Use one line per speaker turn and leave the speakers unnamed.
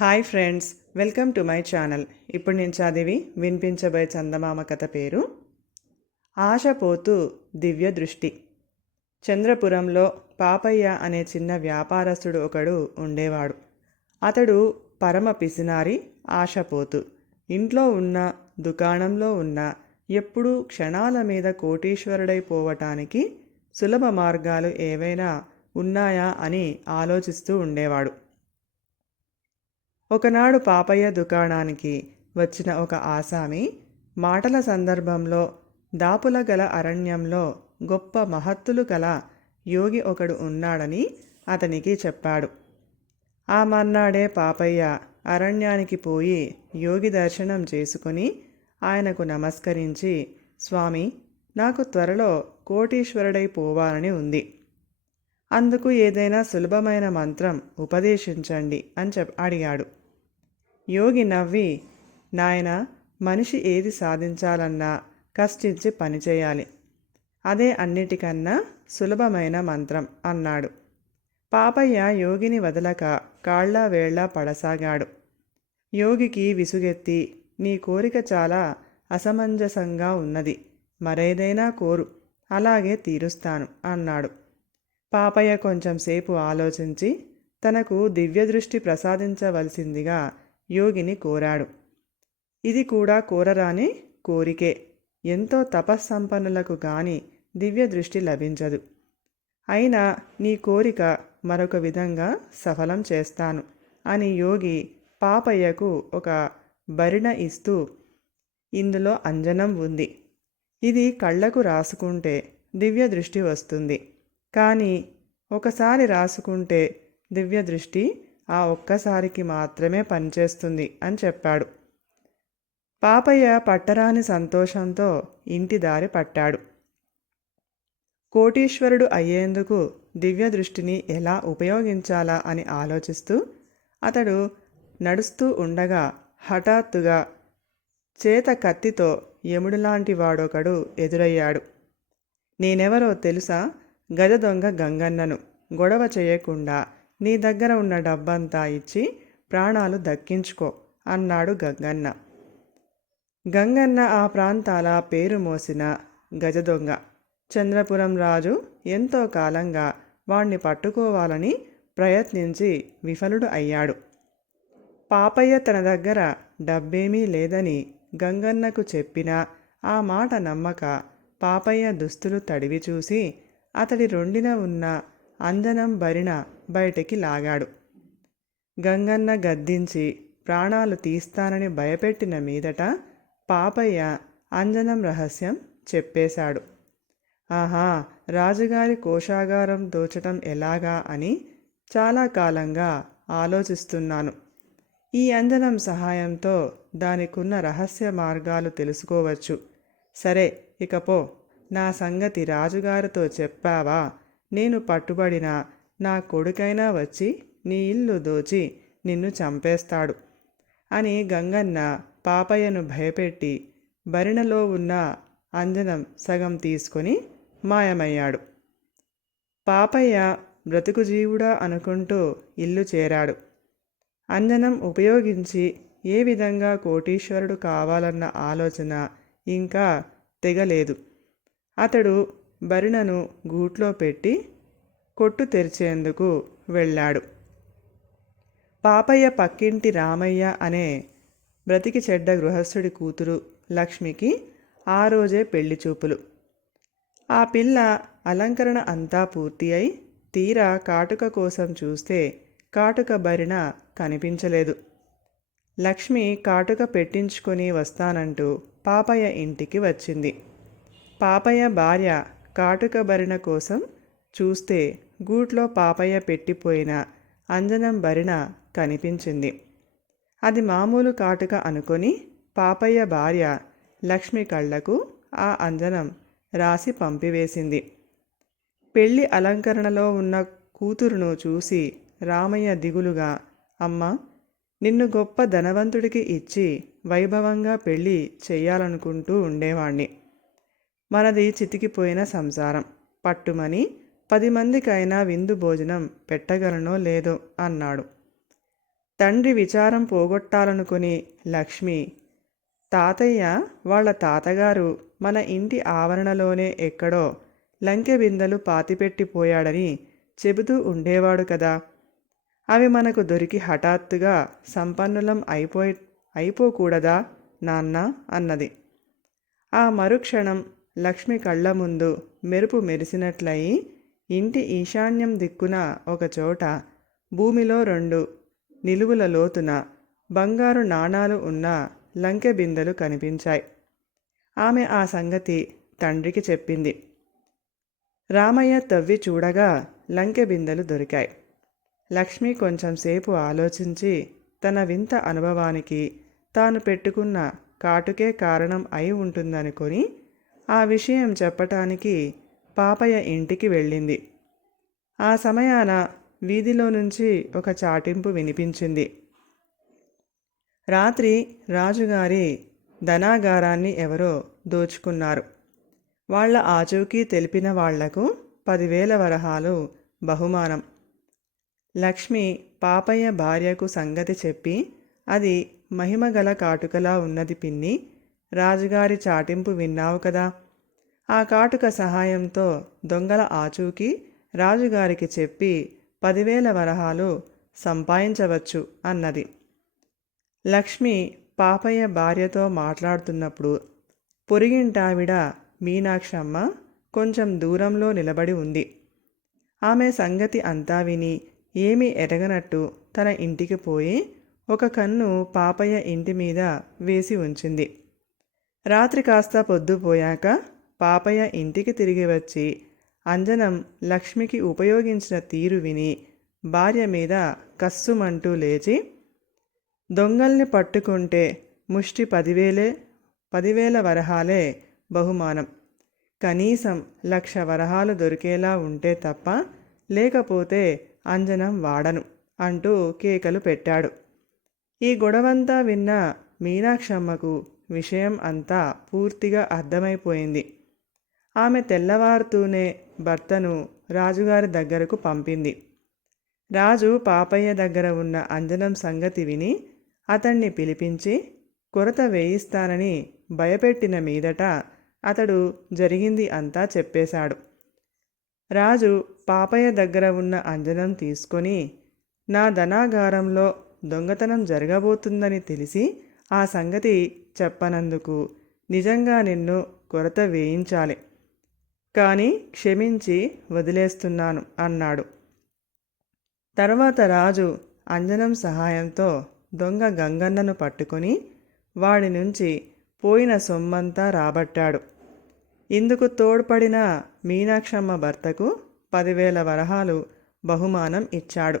Hi friends welcome to my channel. ఇప్పుడు నేను చదివి వినిపించబోయే చందమామ కథ పేరు ఆశపోతూ దివ్య దృష్టి చంద్రపురంలో పాపయ్య అనే చిన్న వ్యాపారస్తుడు ఒకడు ఉండేవాడు. అతడు పరమ పిసినారి ఆశపోతు. ఇంట్లో ఉన్న దుకాణంలో ఉన్న ఎప్పుడూ క్షణాల మీద కోటీశ్వరుడైపోవటానికి సులభ మార్గాలు ఏవైనా ఉన్నాయా అని ఆలోచిస్తూ ఉండేవాడు. ఒకనాడు పాపయ్య దుకాణానికి వచ్చిన ఒక ఆసామి మాటల సందర్భంలో దాపుల గల అరణ్యంలో గొప్ప మహత్తులు గల యోగి ఒకడు ఉన్నాడని అతనికి చెప్పాడు. ఆ మర్నాడే పాపయ్య అరణ్యానికి పోయి యోగి దర్శనం చేసుకుని ఆయనకు నమస్కరించి స్వామి నాకు త్వరలో కోటీశ్వరుడై పోవాలని ఉంది. అందుకు ఏదైనా సులభమైన మంత్రం ఉపదేశించండి అని చెప్ అడిగాడు. యోగి నవ్వి నాయన మనిషి ఏది సాధించాలన్నా కష్టించి పనిచేయాలి అదే అన్నిటికన్నా సులభమైన మంత్రం అన్నాడు. పాపయ్య యోగిని వదలక కాళ్ళ వేళ్ళ పడసాగాడు. యోగికి విసుగెత్తి నీ కోరిక చాలా అసమంజసంగా ఉన్నది. మరేదైనా కోరు. అలాగే తీరుస్తాను అన్నాడు. పాపయ్య కొంచెంసేపు ఆలోచించి తనకు దివ్యదృష్టి ప్రసాదించవలసిందిగా యోగిని కోరాడు. ఇది కూడా కోరరాని కోరికే. ఎంతో తపస్సంపన్నులకు గాని దివ్య దృష్టి లభించదు. అయినా నీ కోరిక మరొక విధంగా సఫలం చేస్తాను అని యోగి పాపయ్యకు ఒక బరిణ ఇస్తూ ఇందులో అంజనం ఉంది. ఇది కళ్ళకు రాసుకుంటే దివ్య దృష్టి వస్తుంది. కానీ ఒకసారి రాసుకుంటే దివ్య దృష్టి ఆ ఒక్కసారికి మాత్రమే పనిచేస్తుంది అని చెప్పాడు. పాపయ్య పట్టరాని సంతోషంతో ఇంటి దారి పట్టాడు. కోటీశ్వరుడు అయ్యేందుకు దివ్య దృష్టిని ఎలా ఉపయోగించాలా అని ఆలోచిస్తూ అతడు నడుస్తూ ఉండగా హఠాత్తుగా చేత కత్తితో యముడులాంటి వాడొకడు ఎదురయ్యాడు. నేనెవరో తెలుసా? గజ దొంగ గంగన్నను. గొడవ చేయకుండా నీ దగ్గర ఉన్న డబ్బంతా ఇచ్చి ప్రాణాలు దక్కించుకో అన్నాడు గంగన్న. గంగన్న ఆ ప్రాంతాల పేరు మోసిన గజదొంగ. చంద్రపురం రాజు ఎంతో కాలంగా వాణ్ణి పట్టుకోవాలని ప్రయత్నించి విఫలుడు అయ్యాడు. పాపయ్య తన దగ్గర డబ్బేమీ లేదని గంగన్నకు చెప్పినా ఆ మాట నమ్మక పాపయ్య దుస్తులు తడివి చూసి అతడి రొండిన ఉన్న అంజనం బరిన బయటికి లాగాడు. గంగన్న గద్దించి ప్రాణాలు తీస్తానని భయపెట్టిన మీదట పాపయ్య అంజనం రహస్యం చెప్పేశాడు. ఆహా రాజుగారి కోశాగారం దోచటం ఎలాగా అని చాలా కాలంగా ఆలోచిస్తున్నాను. ఈ అంజనం సహాయంతో దానికున్న రహస్య మార్గాలు తెలుసుకోవచ్చు. సరే ఇకపో నా సంగతి రాజుగారితో చెప్పావా? నేను పట్టుబడిన నా కొడుకైనా వచ్చి నీ ఇల్లు దోచి నిన్ను చంపేస్తాడు అని గంగన్న పాపయ్యను భయపెట్టి బరిణలో ఉన్న అంజనం సగం తీసుకొని మాయమయ్యాడు. పాపయ్య బ్రతుకు జీవుడా అనుకుంటూ ఇల్లు చేరాడు. అంజనం ఉపయోగించి ఏ విధంగా కోటీశ్వరుడు కావాలన్న ఆలోచన ఇంకా తెగలేదు. అతడు బరిణను గూట్లో పెట్టి కొట్టు తెరిచేందుకు వెళ్ళాడు. పాపయ్య పక్కింటి రామయ్య అనే బ్రతికి చెడ్డ గృహస్థుడి కూతురు లక్ష్మికి ఆ రోజే పెళ్ళి చూపులు. ఆ పిల్ల అలంకరణ అంతా పూర్తి అయి తీరా కాటుక కోసం చూస్తే కాటుక బరిన కనిపించలేదు. లక్ష్మి కాటుక పెట్టించుకొని వస్తానంటూ పాపయ్య ఇంటికి వచ్చింది. పాపయ్య భార్య కాటుక బరిన కోసం చూస్తే గూట్లో పాపయ్య పెట్టిపోయిన అంజనం బరిన కనిపించింది. అది మామూలు కాటుక అనుకొని పాపయ్య భార్య లక్ష్మి కళ్ళకు ఆ అంజనం రాసి పంపివేసింది. పెళ్ళి అలంకరణలో ఉన్న కూతురును చూసి రామయ్య దిగులుగా అమ్మ నిన్ను గొప్ప ధనవంతుడికి ఇచ్చి వైభవంగా పెళ్ళి చేయాలనుకుంటూ ఉండేవాణ్ణి. మనది చితికిపోయిన సంసారం. పట్టుమని పది మందికైనా విందు భోజనం పెట్టగలనో లేదో అన్నాడు. తండ్రి విచారం పోగొట్టాలనుకుని లక్ష్మి తాతయ్య వాళ్ళ తాతగారు మన ఇంటి ఆవరణలోనే ఎక్కడో లంకె బిందెలు పాతిపెట్టిపోయాడని చెబుతూ ఉండేవాడు కదా. అవి మనకు దొరికి హఠాత్తుగా సంపన్నులం అయిపోయి అయిపోకూడదా నాన్న అన్నది. ఆ మరుక్షణం లక్ష్మి కళ్ళ ముందు మెరుపు మెరిసినట్లయి ఇంటి ఈశాన్యం దిక్కున ఒకచోట భూమిలో రెండు నిలువుల లోతున బంగారు నాణాలు ఉన్న లంకె బిందెలు కనిపించాయి. ఆమె ఆ సంగతి తండ్రికి చెప్పింది. రామయ్య తవ్వి చూడగా లంకె బిందెలు దొరికాయి. లక్ష్మి కొంచెం సేపు ఆలోచించి తన వింత అనుభవానికి తాను పెట్టుకున్న కాటుకే కారణం అయి ఉంటుందనుకొని ఆ విషయం చెప్పటానికి పాపయ్య ఇంటికి వెళ్ళింది. ఆ సమయాన వీధిలో నుంచి ఒక చాటింపు వినిపించింది. రాత్రి రాజుగారి ధనాగారాన్ని ఎవరో దోచుకున్నారు. వాళ్ళ ఆచూకీ తెలిపిన వాళ్ళకు పదివేల వరహాలు బహుమానం. లక్ష్మి పాపయ్య భార్యకు సంగతి చెప్పి అది మహిమగల కాటుకలా ఉన్నది పిన్ని రాజుగారి చాటింపు విన్నావు కదా. ఆ కాటుక సహాయంతో దొంగల ఆచూకీ రాజుగారికి చెప్పి పదివేల వరహాలు సంపాదించవచ్చు అన్నది. లక్ష్మి పాపయ్య భార్యతో మాట్లాడుతున్నప్పుడు పొరిగింటావిడ మీనాక్షమ్మ కొంచెం దూరంలో నిలబడి ఉంది. ఆమె సంగతి అంతా విని ఏమీ ఎరగనట్టు తన ఇంటికి పోయి ఒక కన్ను పాపయ్య ఇంటి మీద వేసి ఉంచింది. రాత్రి కాస్త పొద్దుపోయాక పాపయ్య ఇంటికి తిరిగి వచ్చి అంజనం లక్ష్మికి ఉపయోగించిన తీరు విని భార్య మీద కస్సుమంటూ లేచి దొంగల్ని పట్టుకుంటే ముష్టి పదివేలే పదివేల వరహాలే బహుమానం. కనీసం లక్ష వరహాలు దొరికేలా ఉంటే తప్ప లేకపోతే అంజనం వాడను అంటూ కేకలు పెట్టాడు. ఈ గొడవంతా విన్న మీనాక్షమ్మకు విషయం అంతా పూర్తిగా అర్థమైపోయింది. ఆమె తెల్లవారుతూనే భర్తను రాజుగారి దగ్గరకు పంపింది. రాజు పాపయ్య దగ్గర ఉన్న అంజనం సంగతి విని అతన్ని పిలిపించి కొరత వేయిస్తానని భయపెట్టిన మీదట అతడు జరిగింది అంతా చెప్పేశాడు. రాజు పాపయ్య దగ్గర ఉన్న అంజనం తీసుకొని నా ధనాగారంలో దొంగతనం జరగబోతుందని తెలిసి ఆ సంగతి చెప్పనందుకు నిజంగా నిన్ను కొరత వేయించాలి. కానీ క్షమించి వదిలేస్తున్నాను అన్నాడు. తర్వాత రాజు అంజనం సహాయంతో దొంగ గంగన్నను పట్టుకొని వాడి నుంచి పోయిన సొమ్మంతా రాబట్టాడు. ఇందుకు తోడ్పడిన మీనాక్షమ్మ భర్తకు పదివేల వరహాలు బహుమానం ఇచ్చాడు.